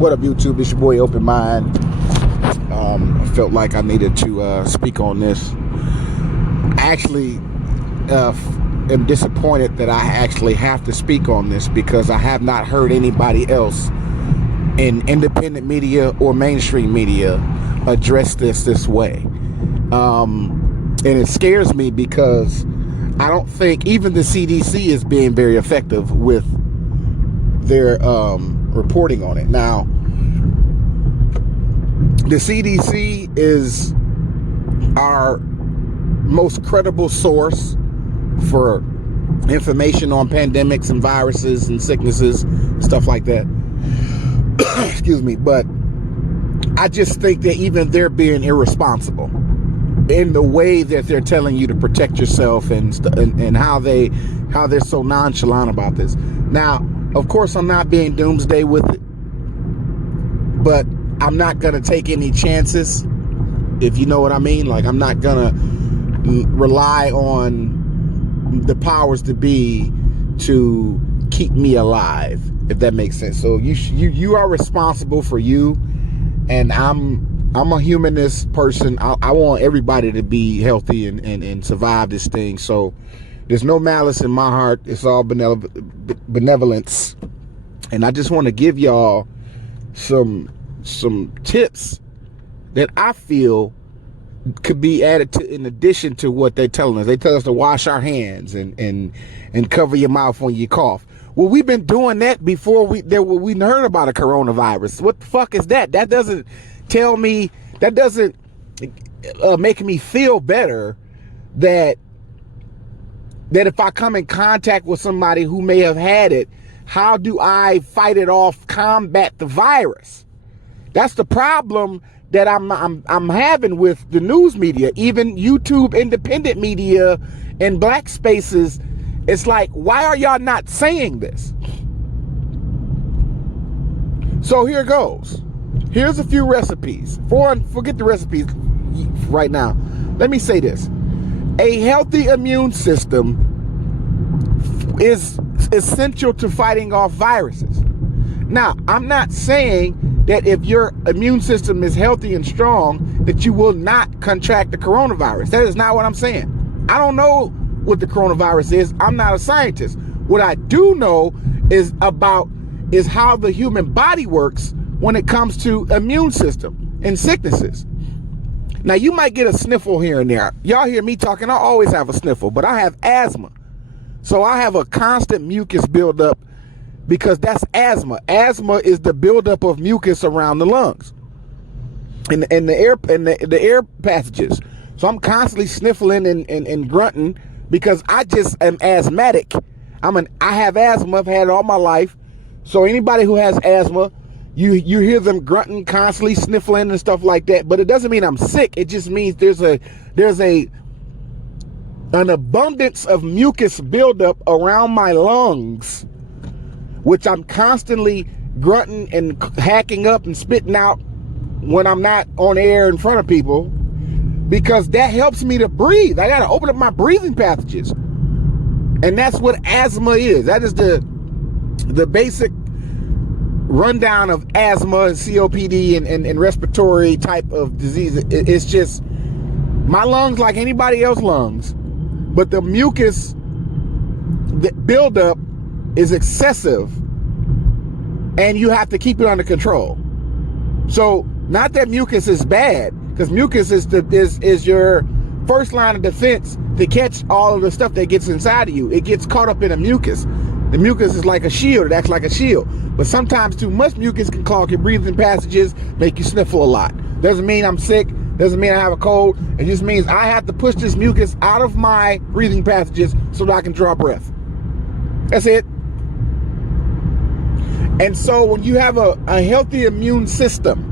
What up, YouTube? It's your boy Open Mind. I felt like I needed to speak on this. I actually am disappointed that I actually have to speak on this because I have not heard anybody else in independent media or mainstream media address this way. And it scares me because I don't think even the CDC is being very effective with their reporting on it. Now, the CDC is our most credible source for information on pandemics and viruses and sicknesses, stuff like that. Excuse me, but I just think that even they're being irresponsible in the way that they're telling you to protect yourself and how they're so nonchalant about this. Now, of course, I'm not being doomsday with it, but I'm not going to take any chances, if you know what I mean. Like, I'm not going to rely on the powers to be to keep me alive, if that makes sense. So you are responsible for you, and I'm a humanist person. I want everybody to be healthy and survive this thing. So there's no malice in my heart. It's all benevolence. And I just want to give y'all some tips that I feel could be added to in addition to what they're telling us. They tell us to wash our hands and cover your mouth when you cough. Well, we've been doing that before we heard about a coronavirus. What the fuck is that? That doesn't tell me, that doesn't make me feel better that if I come in contact with somebody who may have had it, how do I fight it off, combat the virus? That's the problem that I'm having with the news media, even YouTube independent media and black spaces. It's like, why are y'all not saying this? So here goes. Here's a few recipes. Forget the recipes right now. Let me say this. A healthy immune system is essential to fighting off viruses. Now, I'm not saying that if your immune system is healthy and strong, that you will not contract the coronavirus. That is not what I'm saying. I don't know what the coronavirus is. I'm not a scientist. What I do know is how the human body works when it comes to immune system and sicknesses. Now, you might get a sniffle here and there. Y'all hear me talking, I always have a sniffle, but I have asthma. So I have a constant mucus buildup because that's asthma. Asthma is the buildup of mucus around the lungs and the air passages. So I'm constantly sniffling and grunting because I just am asthmatic. I have asthma. I've had it all my life. So anybody who has asthma, you hear them grunting, constantly sniffling and stuff like that. But it doesn't mean I'm sick. It just means there's an abundance of mucus buildup around my lungs, which I'm constantly grunting and hacking up and spitting out when I'm not on air in front of people, because that helps me to breathe. I got to open up my breathing passages. And that's what asthma is. That is the basic rundown of asthma and COPD and respiratory type of disease. It's just my lungs like anybody else's lungs, but the mucus buildup is excessive, and you have to keep it under control. So, not that mucus is bad, because mucus is your first line of defense to catch all of the stuff that gets inside of you. It gets caught up in a mucus. The mucus is like a shield. It acts like a shield. But sometimes too much mucus can clog your breathing passages, make you sniffle a lot. Doesn't mean I'm sick. Doesn't mean I have a cold. It just means I have to push this mucus out of my breathing passages so that I can draw breath. That's it. And so when you have a healthy immune system,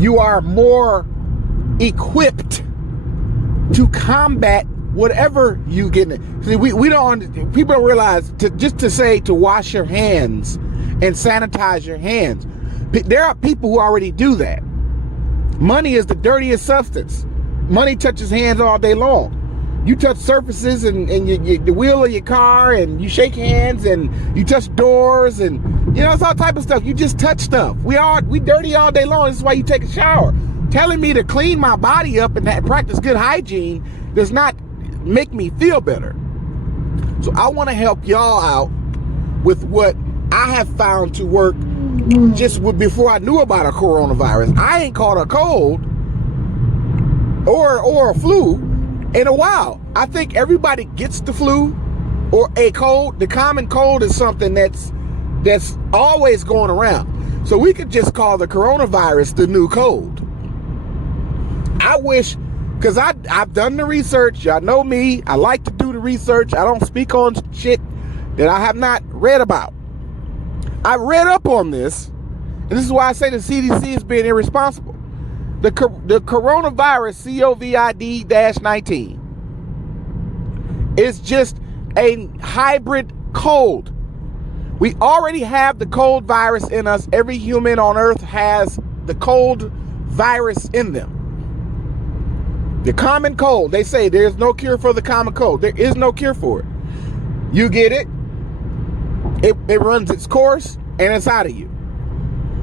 you are more equipped to combat whatever you get. See, people don't realize to say to wash your hands and sanitize your hands. There are people who already do that. Money is the dirtiest substance. Money touches hands all day long. You touch surfaces and the wheel of your car, and you shake hands, and you touch doors, and it's all type of stuff. You just touch stuff. We dirty all day long. This is why you take a shower. Telling me to clean my body up and practice good hygiene does not make me feel better. So I want to help y'all out with what I have found to work before I knew about a coronavirus. I ain't caught a cold or a flu in a while. I think everybody gets the flu or a cold. The common cold is something that's always going around. So we could just call the coronavirus the new cold. I wish, because I've done the research. Y'all know me. I like to do the research. I don't speak on shit that I have not read about. I read up on this, and this is why I say the CDC is being irresponsible. The coronavirus, COVID-19, is just a hybrid cold. We already have the cold virus in us. Every human on earth has the cold virus in them. The common cold, they say there's no cure for the common cold. There is no cure for it. You get it, it runs its course, and it's out of you.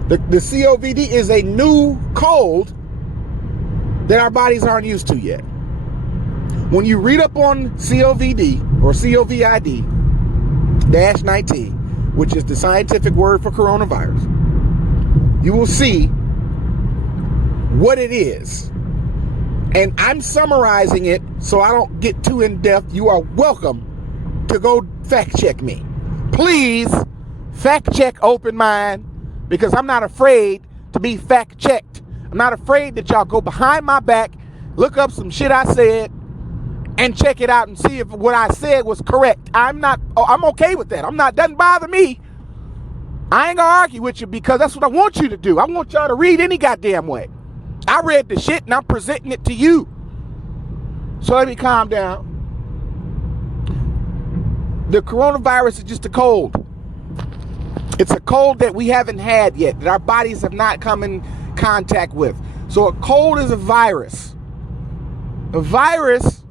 The COVID is a new cold that our bodies aren't used to yet. When you read up on COVID or COVID-19, which is the scientific word for coronavirus, you will see what it is. And I'm summarizing it so I don't get too in depth. You are welcome to go fact check me. Please fact check Open Mind, because I'm not afraid to be fact checked. I'm not afraid that y'all go behind my back, look up some shit I said, and check it out and see if what I said was correct. I'm okay with that. Doesn't bother me. I ain't gonna argue with you, because that's what I want you to do. I want y'all to read any goddamn way. I read the shit and I'm presenting it to you. So let me calm down. The coronavirus is just a cold. It's a cold that we haven't had yet, that our bodies have not come in contact with. So a cold is a virus. A virus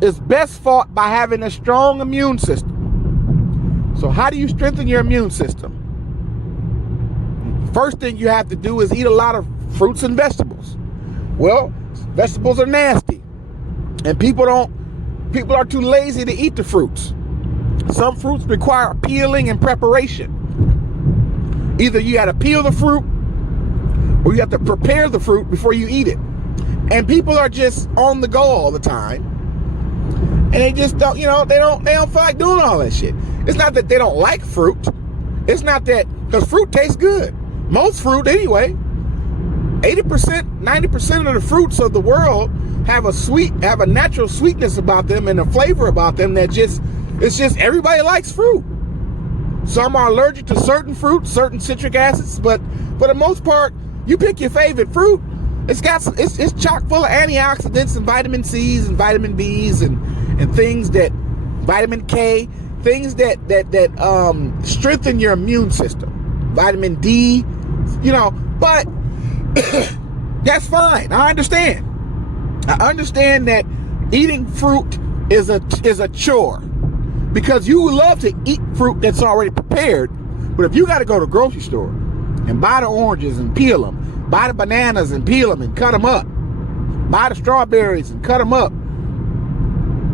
is best fought by having a strong immune system. So how do you strengthen your immune system? First thing you have to do is eat a lot of fruits and vegetables. Well, vegetables are nasty, and people are too lazy to eat the fruits. Some fruits require peeling and preparation. Either you got to peel the fruit, or you have to prepare the fruit before you eat it. And people are just on the go all the time, and they just don't, they don't feel like doing all that shit. It's not that they don't like fruit. It's not that, because fruit tastes good. Most fruit anyway. 80%, 90% of the fruits of the world have a natural sweetness about them and a flavor about them it's just everybody likes fruit. Some are allergic to certain fruits, certain citric acids, but for the most part, you pick your favorite fruit. It's chock full of antioxidants and vitamin C's and vitamin B's and things that, vitamin K, things that strengthen your immune system. Vitamin D, but that's fine. I understand. I understand that eating fruit is a chore, because you would love to eat fruit that's already prepared. But if you got to go to the grocery store and buy the oranges and peel them, buy the bananas and peel them and cut them up, buy the strawberries and cut them up,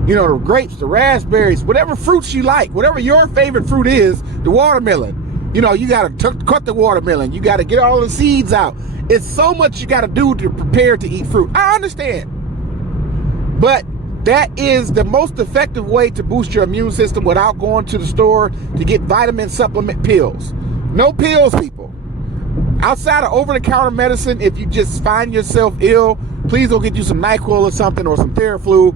the grapes, the raspberries, whatever fruits you like, whatever your favorite fruit is, the watermelon, you got to cut the watermelon. You got to get all the seeds out. It's so much you got to do to prepare to eat fruit. I understand. But that is the most effective way to boost your immune system without going to the store to get vitamin supplement pills. No pills, people. Outside of over-the-counter medicine, if you just find yourself ill, please go get you some NyQuil or something, or some Theraflu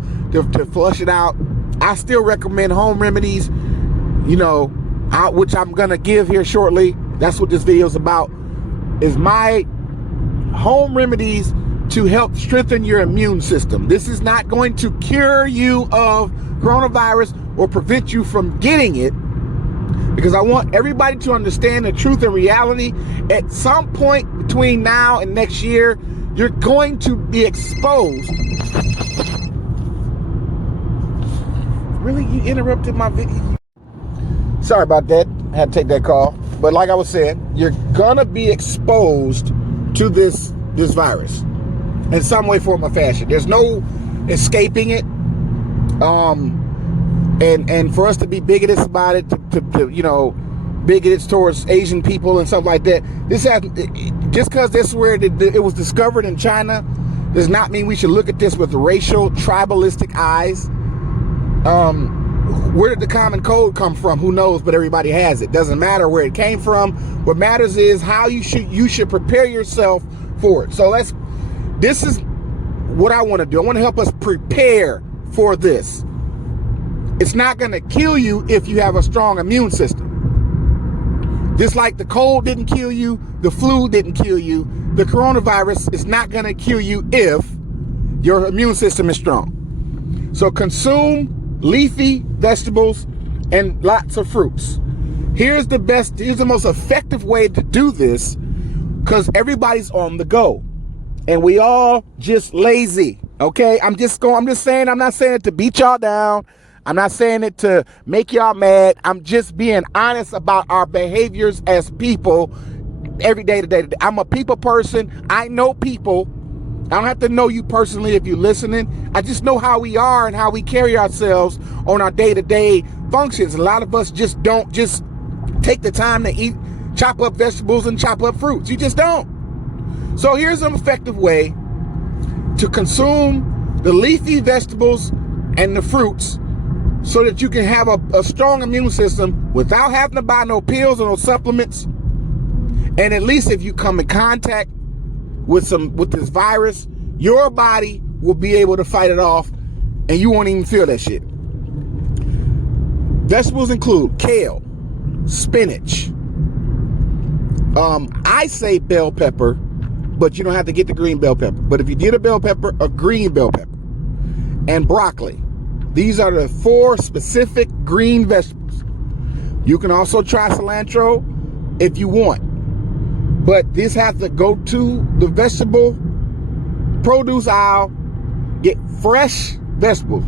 to flush it out. I still recommend home remedies, which I'm going to give here shortly. That's what this video is about, is my home remedies to help strengthen your immune system. This is not going to cure you of coronavirus or prevent you from getting it, because I want everybody to understand the truth and reality. At some point between now and next year, you're going to be exposed Really? You interrupted my video? Sorry about that. I had to take that call. But like I was saying, you're gonna be exposed to this virus in some way, form, or fashion. There's no escaping it. And for us to be bigoted about it, to you know, bigoted towards Asian people and stuff like that, just because this is where it was discovered in China, does not mean we should look at this with racial, tribalistic eyes. Where did the common cold come from? Who knows? But everybody has it. Doesn't matter where it came from. What matters is how you should prepare yourself for it. So this is what I want to do. I want to help us prepare for this. It's not going to kill you if you have a strong immune system. Just like the cold didn't kill you, the flu didn't kill you, the coronavirus is not going to kill you if your immune system is strong. So consume leafy vegetables and lots of fruits. Here's the most effective way to do this, because everybody's on the go and we all just lazy. Okay, I'm saying, I'm not saying it to beat y'all down. I'm not saying it to make y'all mad. I'm just being honest about our behaviors as people every day to day. I'm a people person. I know people. I don't have to know you personally if you're listening. I just know how we are and how we carry ourselves on our day-to-day functions. A lot of us just don't just take the time to chop up vegetables and chop up fruits. You just don't. So here's an effective way to consume the leafy vegetables and the fruits so that you can have a strong immune system without having to buy no pills or no supplements. And at least if you come in contact with this virus, your body will be able to fight it off and you won't even feel that shit. Vegetables include kale, spinach. I say bell pepper, but you don't have to get the green bell pepper. But if you get a bell pepper, a green bell pepper, and broccoli. These are the 4 specific green vegetables. You can also try cilantro if you want. But this has to go to the vegetable produce aisle, get fresh vegetables.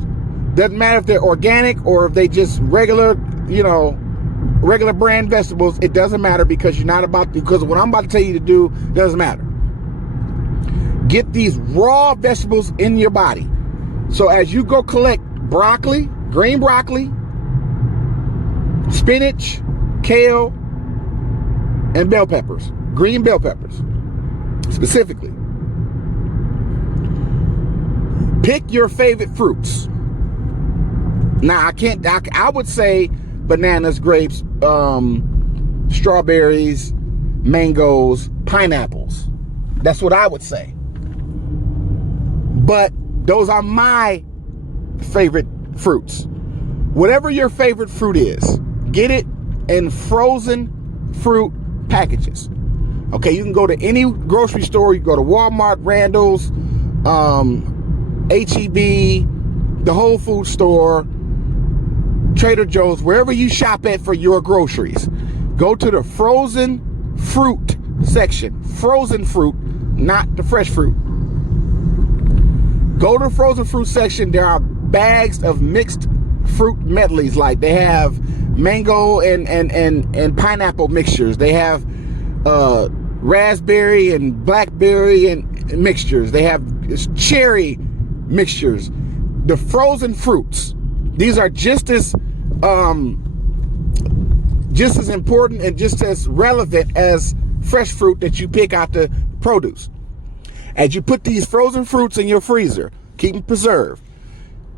Doesn't matter if they're organic or if they just regular brand vegetables. It doesn't matter, because because what I'm about to tell you to do doesn't matter. Get these raw vegetables in your body. So as you go collect broccoli, green broccoli, spinach, kale, and bell peppers, green bell peppers specifically. Pick your favorite fruits. Now I would say bananas, grapes, strawberries, mangoes, pineapples. That's what I would say. But those are my favorite fruits. Whatever your favorite fruit is, get it in frozen fruit packages. Okay, you can go to any grocery store. You go to Walmart, Randall's, H-E-B, the Whole Food store, Trader Joe's, wherever you shop at for your groceries. Go to the frozen fruit section. Frozen fruit, not the fresh fruit. Go to the frozen fruit section. There are bags of mixed fruit medleys. Like they have mango and pineapple mixtures. They have raspberry and blackberry and mixtures. They have cherry mixtures. The frozen fruits, these are just as important and just as relevant as fresh fruit that you pick out the produce. As you put these frozen fruits in your freezer, keep them preserved.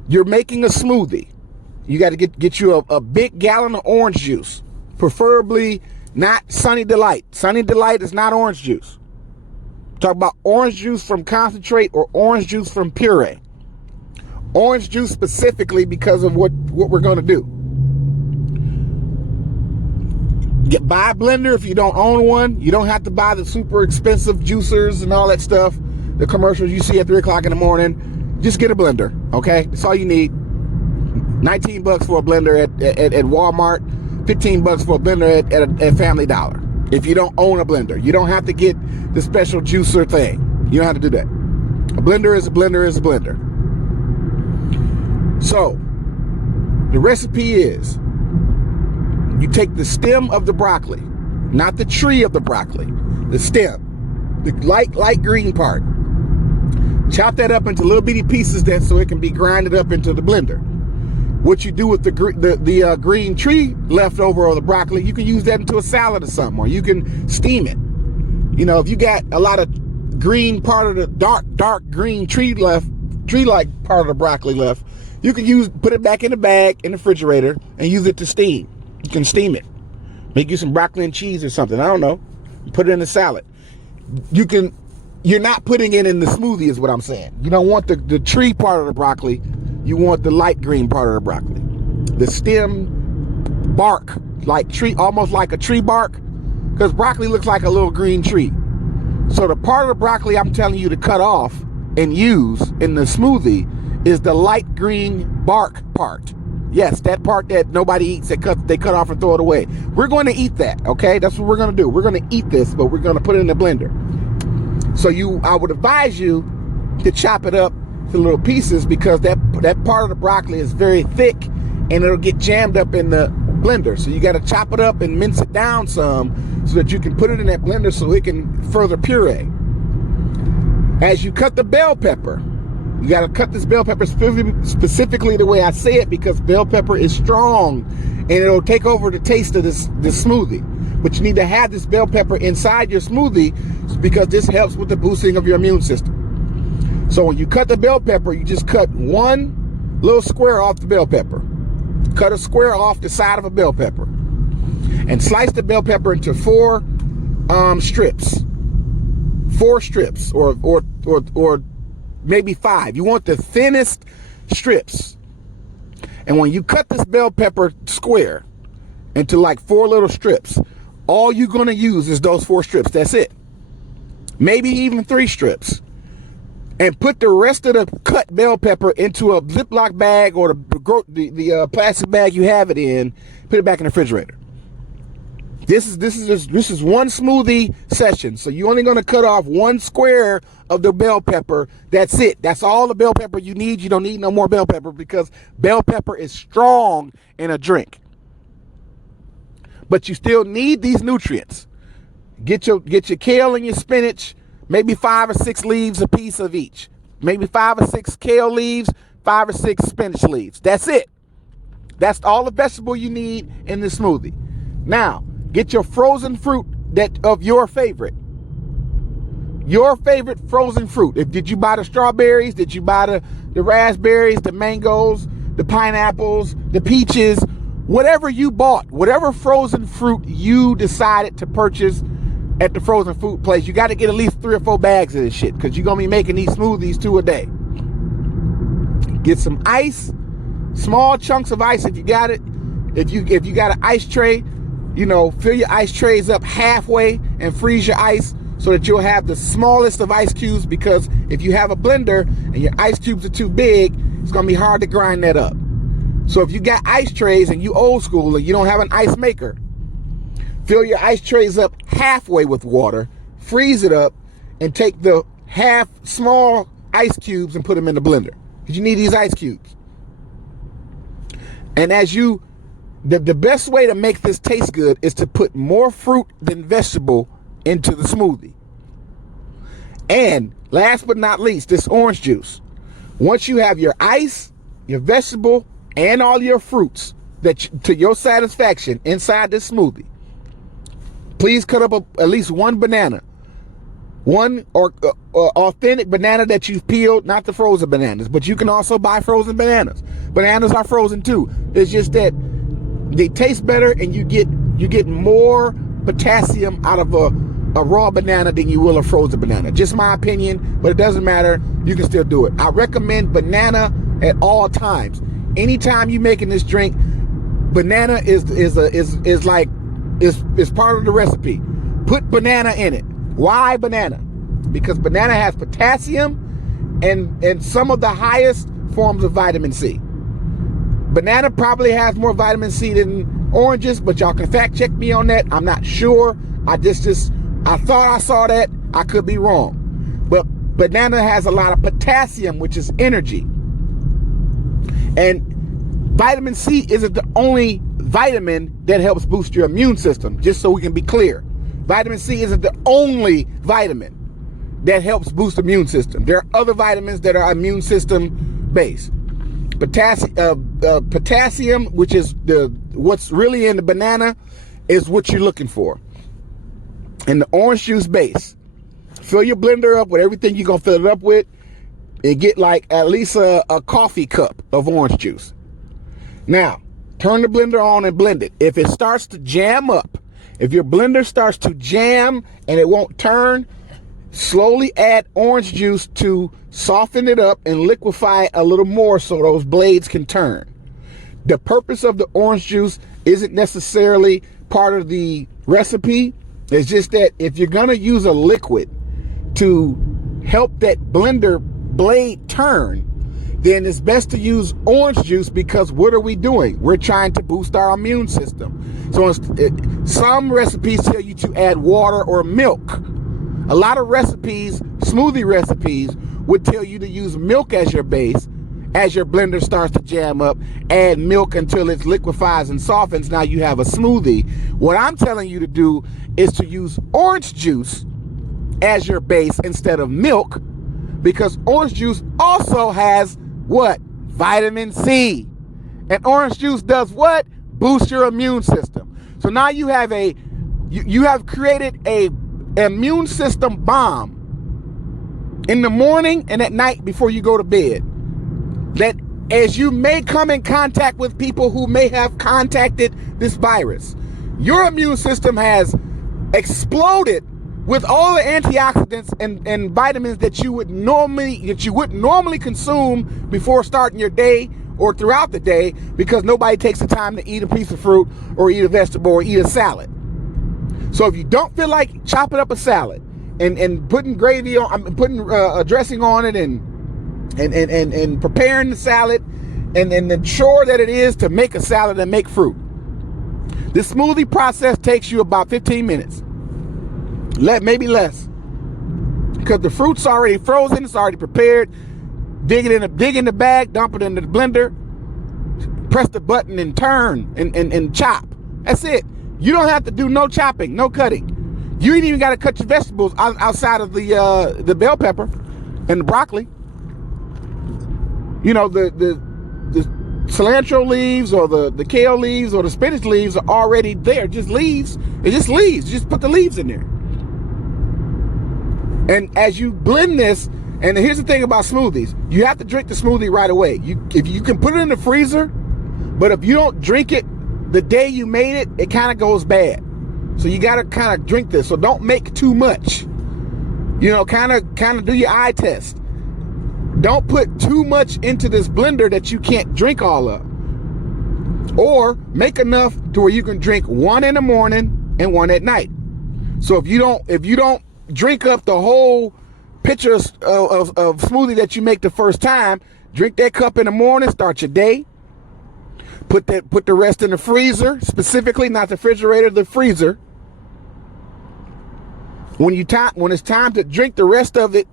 You're making a smoothie. You got to get you a big gallon of orange juice, preferably not Sunny Delight. Sunny Delight is not orange juice. Talk about orange juice from concentrate or orange juice from puree. Orange juice specifically because of what we're going to do. Buy a blender if you don't own one. You don't have to buy the super expensive juicers and all that stuff, the commercials you see at 3 o'clock in the morning. Just get a blender, okay? That's all you need. $19 for a blender at Walmart, $15 for a blender at Family Dollar. If you don't own a blender, you don't have to get the special juicer thing. You don't have to do that. A blender is a blender is a blender. So, The recipe is you take the stem of the broccoli, not the tree of the broccoli, the stem, the light green part. Chop that up into little bitty pieces so it can be grinded up into the blender. What you do with the green tree leftover of the broccoli, you can use that into a salad or something, or you can steam it. You know, if you got a lot of green part of the dark green tree-like part of the broccoli left, you can put it back in the bag in the refrigerator and use it to steam. You can steam it. Make you some broccoli and cheese or something. I don't know. Put it in a salad. You're not putting it in the smoothie is what I'm saying. You don't want the tree part of the broccoli. You want the light green part of the broccoli. The stem bark, like tree, almost like a tree bark, because broccoli looks like a little green tree. So the part of the broccoli I'm telling you to cut off and use in the smoothie is the light green bark part. Yes, that part that nobody eats, they cut off and throw it away. We're going to eat that, okay? That's what we're going to do. We're going to eat this, but we're going to put it in the blender. So I would advise you to chop it up to little pieces, because that part of the broccoli is very thick and it'll get jammed up in the blender. So you got to chop it up and mince it down some so that you can put it in that blender so it can further puree. As you cut the bell pepper, you got to cut this bell pepper specifically the way I say it, because bell pepper is strong and it'll take over the taste of this smoothie. But you need to have this bell pepper inside your smoothie, because this helps with the boosting of your immune system. So when you cut the bell pepper, you just cut one little square off the bell pepper. Cut a square off the side of a bell pepper and slice the bell pepper into four strips. 4 strips or maybe 5. You want the thinnest strips. And when you cut this bell pepper square into like 4 little strips, all you're going to use is those 4 strips. That's it. Maybe even 3 strips. And put the rest of the cut bell pepper into a Ziploc bag or the plastic bag you have it in. Put it back in the refrigerator. This is one smoothie session. So you're only going to cut off 1 square of the bell pepper. That's it. That's all the bell pepper you need. You don't need no more bell pepper, because bell pepper is strong in a drink. But you still need these nutrients. Get your kale and your spinach. Maybe 5 or 6 leaves a piece of each. Maybe 5 or 6 kale leaves, 5 or 6 spinach leaves. That's it. That's all the vegetable you need in the smoothie. Now, get your frozen fruit of your favorite. Your favorite frozen fruit. Did you buy the strawberries? Did you buy the raspberries, the mangoes, the pineapples, the peaches? Whatever you bought, whatever frozen fruit you decided to purchase at the frozen food place, you got to get at least 3 or 4 bags of this shit, because you're going to be making these smoothies 2 a day. Get some ice, small chunks of ice if you got it. If you got an ice tray, fill your ice trays up halfway and freeze your ice so that you'll have the smallest of ice cubes, because if you have a blender and your ice cubes are too big, it's going to be hard to grind that up. So if you got ice trays and you old school and you don't have an ice maker, fill your ice trays up halfway with water, freeze it up, and take the half small ice cubes and put them in the blender, because you need these ice cubes. And the best way to make this taste good is to put more fruit than vegetable into the smoothie. And last but not least, this orange juice. Once you have your ice, your vegetable, and all your fruits to your satisfaction inside this smoothie, please cut up at least 1 banana. One authentic banana that you've peeled, not the frozen bananas, but you can also buy frozen bananas. Bananas are frozen too. It's just that they taste better, and you get more potassium out of a raw banana than you will a frozen banana. Just my opinion, but it doesn't matter. You can still do it. I recommend banana at all times. Anytime you're making this drink, banana is part of the recipe. Put banana in it. Why banana? Because banana has potassium and some of the highest forms of vitamin C. Banana probably has more vitamin C than oranges, but y'all can fact check me on that. I'm not sure. I thought I saw that. I could be wrong. But banana has a lot of potassium, which is energy. And Vitamin C isn't the only vitamin that helps boost your immune system, just so we can be clear. Vitamin C isn't the only vitamin that helps boost the immune system. There are other vitamins that are immune system based. Potassium, which is what's really in the banana, is what you're looking for. And the orange juice base. Fill your blender up with everything you're gonna fill it up with, and get like at least a coffee cup of orange juice. Now, turn the blender on and blend it. If it starts to jam up, if your blender starts to jam and it won't turn, slowly add orange juice to soften it up and liquefy it a little more so those blades can turn. The purpose of the orange juice isn't necessarily part of the recipe. It's just that if you're gonna use a liquid to help that blender blade turn, then it's best to use orange juice, because what are we doing? We're trying to boost our immune system. So some recipes tell you to add water or milk. A lot of recipes, smoothie recipes, would tell you to use milk as your base. As your blender starts to jam up, add milk until it liquefies and softens. Now you have a smoothie. What I'm telling you to do is to use orange juice as your base instead of milk, because orange juice also has what? Vitamin C. And orange juice does what? Boost your immune system. So now you have you have created a immune system bomb in the morning and at night before you go to bed, that as you may come in contact with people who may have contacted this virus, your immune system has exploded with all the antioxidants and vitamins that you wouldn't normally consume before starting your day or throughout the day, because nobody takes the time to eat a piece of fruit or eat a vegetable or eat a salad. So if you don't feel like chopping up a salad and putting gravy on, putting a dressing on it and preparing the salad and the chore that it is to make a salad and make fruit, this smoothie process takes you about 15 minutes. Maybe less, because the fruit's already frozen, it's already prepared. Dig in the bag, dump it in the blender, press the button and turn and chop. That's it. You don't have to do no chopping, no cutting. You ain't even got to cut your vegetables outside of the bell pepper and the broccoli. You know, the cilantro leaves or the kale leaves or the spinach leaves are already there. Just leaves. It's just leaves. Just put the leaves in there. And as you blend this, and here's the thing about smoothies, you have to drink the smoothie right away. If you can put it in the freezer, but if you don't drink it the day you made it, it kind of goes bad. So you got to kind of drink this. So don't make too much. You know, kind of do your eye test. Don't put too much into this blender that you can't drink all of. Or make enough to where you can drink one in the morning and one at night. So if you don't drink up the whole pitcher of smoothie that you make the first time, drink that cup in the morning, start your day. Put the rest in the freezer, specifically not the refrigerator, the freezer. When it's time to drink the rest of it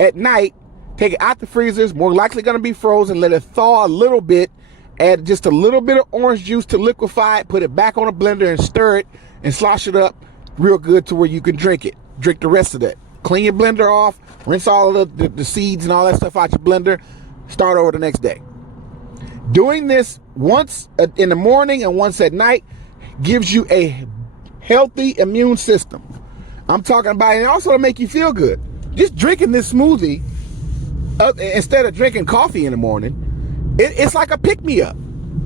at night, take it out the freezer. It's more likely going to be frozen. Let it thaw a little bit. Add just a little bit of orange juice to liquefy it. Put it back on a blender and stir it and slosh it up real good to where you can drink it. Drink the rest of that. Clean your blender off. Rinse all of the seeds and all that stuff out your blender. Start over the next day. Doing this once in the morning and once at night gives you a healthy immune system. I'm talking about it also to make you feel good. Just drinking this smoothie instead of drinking coffee in the morning, it's like a pick-me-up.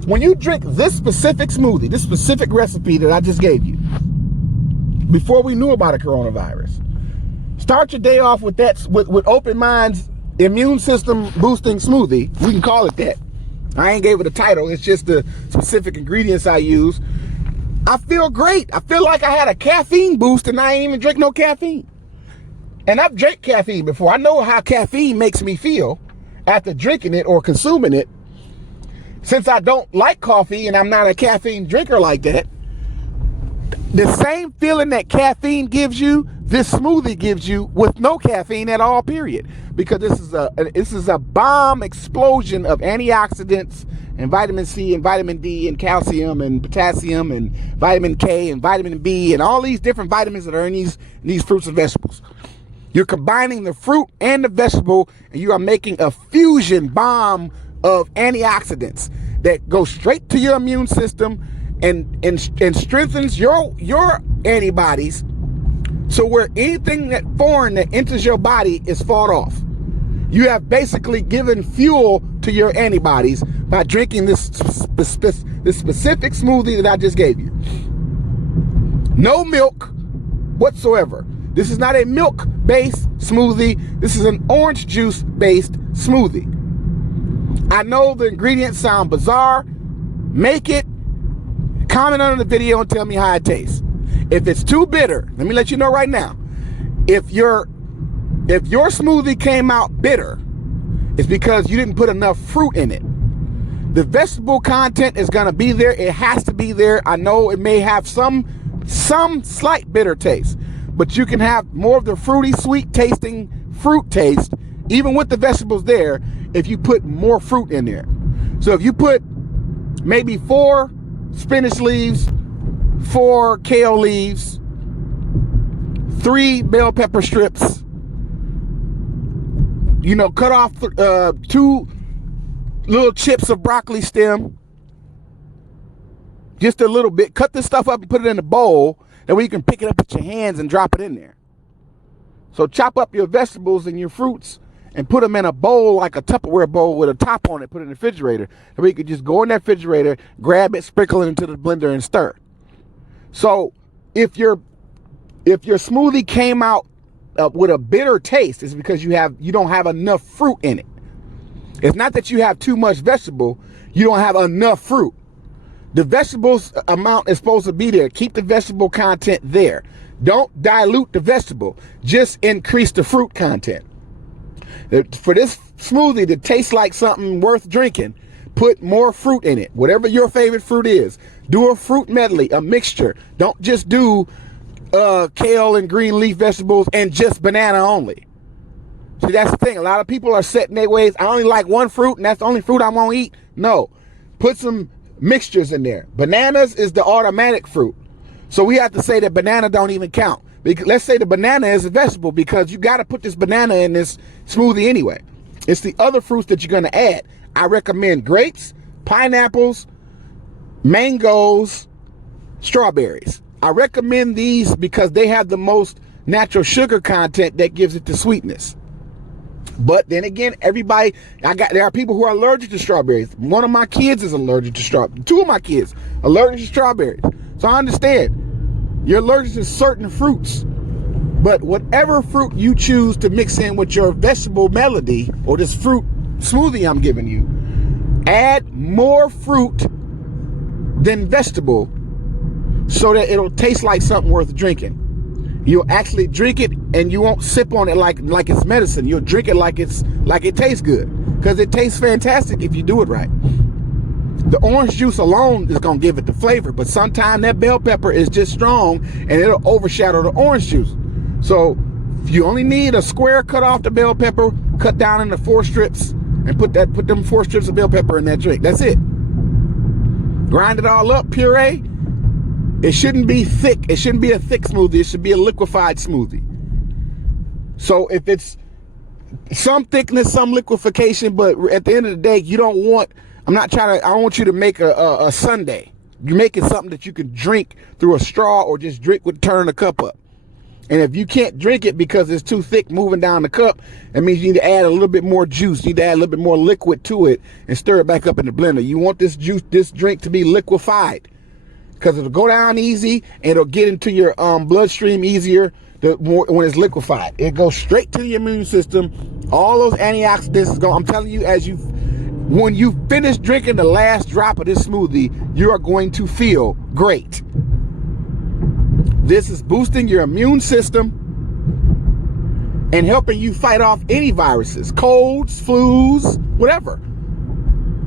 When you drink this specific smoothie, this specific recipe that I just gave you, before we knew about a coronavirus, start your day off with that, with Open Mind's immune system boosting smoothie. We can call it that. I ain't gave it a title. It's just the specific ingredients I use. I feel great. I feel like I had a caffeine boost and I ain't even drink no caffeine. And I've drank caffeine before. I know how caffeine makes me feel after drinking it or consuming it. Since I don't like coffee and I'm not a caffeine drinker like that, the same feeling that caffeine gives you, this smoothie gives you with no caffeine at all, period. Because this is a bomb explosion of antioxidants and vitamin C and vitamin D and calcium and potassium and vitamin K and vitamin B and all these different vitamins that are in these fruits and vegetables. You're combining the fruit and the vegetable, and you are making a fusion bomb of antioxidants that go straight to your immune system and strengthens your antibodies. So where anything that foreign that enters your body is fought off. You have basically given fuel to your antibodies by drinking this specific smoothie that I just gave you. No milk whatsoever. This is not a milk-based smoothie. This is an orange juice-based smoothie. I know the ingredients sound bizarre. Make it. Comment on the video and tell me how it tastes. If it's too bitter, let me let you know right now. If your smoothie came out bitter, it's because you didn't put enough fruit in it. The vegetable content is going to be there. It has to be there. I know it may have some slight bitter taste, but you can have more of the fruity, sweet tasting fruit taste, even with the vegetables there, if you put more fruit in there. So if you put maybe 4 spinach leaves, 4 kale leaves, 3 bell pepper strips, cut off 2 little chips of broccoli stem, just a little bit. Cut this stuff up and put it in a bowl. That way you can pick it up with your hands and drop it in there. So chop up your vegetables and your fruits and put them in a bowl, like a Tupperware bowl with a top on it, put it in the refrigerator. That way you can just go in that refrigerator, grab it, sprinkle it into the blender and stir. So if your smoothie came out with a bitter taste, it's because you don't have enough fruit in it. It's not that you have too much vegetable, you don't have enough fruit. The vegetables amount is supposed to be there. Keep the vegetable content there. Don't dilute the vegetable. Just increase the fruit content. For this smoothie to taste like something worth drinking, put more fruit in it. Whatever your favorite fruit is. Do a fruit medley, a mixture. Don't just do kale and green leaf vegetables and just banana only. See, that's the thing. A lot of people are set in their ways. I only like one fruit and that's the only fruit I won't eat. No. Put some mixtures in there. Bananas is the automatic fruit. So we have to say that banana don't even count. Let's say the banana is a vegetable because you got to put this banana in this smoothie anyway. It's the other fruits that you're going to add. I recommend grapes, pineapples, mangoes, strawberries. I recommend these because they have the most natural sugar content that gives it the sweetness. But then again, there are people who are allergic to strawberries. One of my kids is allergic to strawberries. 2 of my kids are allergic to strawberries. So I understand. You're allergic to certain fruits. But whatever fruit you choose to mix in with your vegetable melody or this fruit smoothie I'm giving you, add more fruit than vegetable so that it'll taste like something worth drinking. You'll actually drink it and you won't sip on it like it's medicine. You'll drink it like it tastes good, because it tastes fantastic if you do it right. The orange juice alone is going to give it the flavor, but sometimes that bell pepper is just strong and it'll overshadow the orange juice. So you only need a square, cut off the bell pepper, cut down into 4 strips and put them 4 strips of bell pepper in that drink. That's it. Grind it all up, puree. It shouldn't be thick. It shouldn't be a thick smoothie. It should be a liquefied smoothie. So if it's some thickness, some liquefaction, but at the end of the day, you don't want, I don't want you to make a sundae. You make it something that you can drink through a straw or just drink with turning the cup up. And if you can't drink it because it's too thick moving down the cup, that means you need to add a little bit more juice. You need to add a little bit more liquid to it and stir it back up in the blender. You want this drink to be liquefied, because it'll go down easy and it'll get into your bloodstream easier when it's liquefied. It goes straight to the immune system. All those antioxidants go. I'm telling you, when you finish drinking the last drop of this smoothie, you are going to feel great. This is boosting your immune system and helping you fight off any viruses, colds, flus, whatever,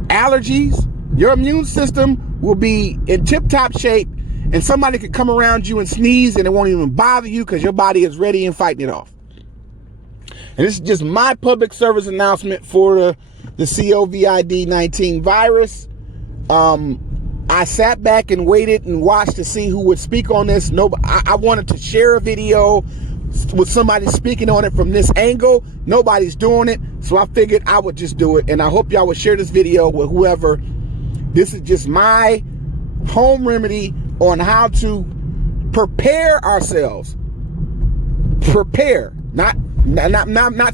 allergies. Your immune system will be in tip-top shape And somebody could come around you and sneeze and it won't even bother you because your body is ready and fighting it off. And this is just my public service announcement for the COVID-19 virus. I sat back and waited and watched to see who would speak on this. I wanted to share a video with somebody speaking on it from this angle. Nobody's doing it, so I figured I would just do it. And I hope y'all would share this video with whoever. This is just my home remedy on how to prepare ourselves. Prepare, not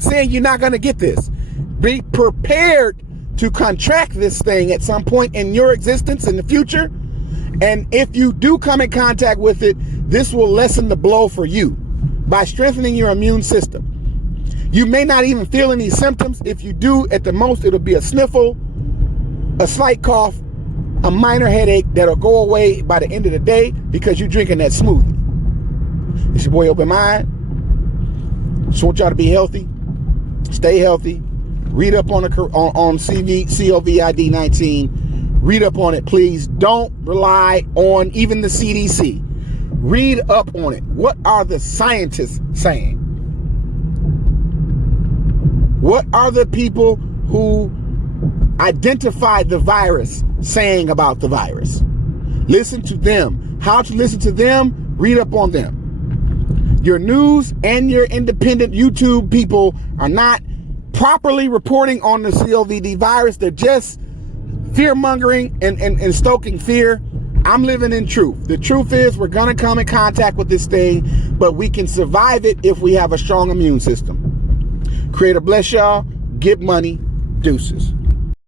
saying you're not going to get this. Be prepared to contract this thing at some point in your existence in the future. And if you do come in contact with it, this will lessen the blow for you by strengthening your immune system. You may not even feel any symptoms. If you do, at the most, it'll be a sniffle, a slight cough, a minor headache that'll go away by the end of the day because you're drinking that smoothie. It's your boy Open Mind. Just want y'all to be healthy, stay healthy. Read up on COVID-19. Read up on it, please. Don't rely on even the CDC. Read up on it. What are the scientists saying? What are the people who identified the virus saying about the virus? Listen to them. How to listen to them? Read up on them. Your news and your independent YouTube people are not properly reporting on the COVID virus. They're just fear-mongering and stoking fear. I'm living in truth. The truth is we're going to come in contact with this thing, but we can survive it if we have a strong immune system. Creator bless y'all. Get money. Deuces.